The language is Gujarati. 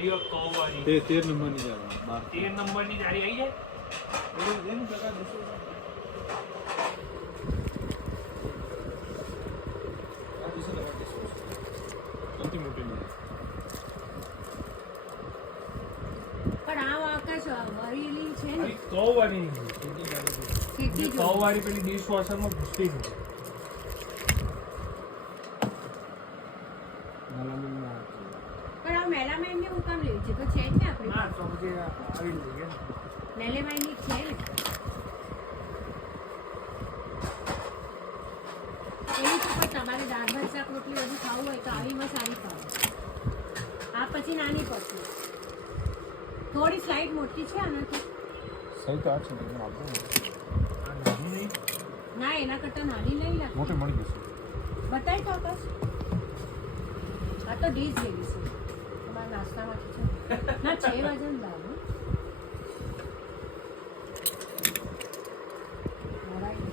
13 નંબરની જારી 13 નંબરની જારી આવી જાય એનું ટકા દસો સૌથી મોટી પણ આ આકાશ વરીલી છે ને વાળી સીધી જો વાળી પેલી ડિશ વોશરમાં ઘૂસતી નથી પણ આ મેલામાઇન ને હું કામ લેવું છે તો છે જ ને આપણી હા તો પછી આવી જઈએ મેલામાઇન ની છે ને એવી તો પણ તમારે દાળ ભાત શાક રોટલી બધું ખાવું હોય તો આવીમાં સારી ખાવ આ પછી નાની પડશે થોડી સ્લાઇડ મોટી છે આનાથી સહી તો આ છે ને આપો ના એના કરતા નાની લઈ લે મોટી મળી જશે બતાય તો આકાશ આ તો ડીશ લેવી છે તમારા નાસ્તામાંથી છે ના 6 વાગે દાળ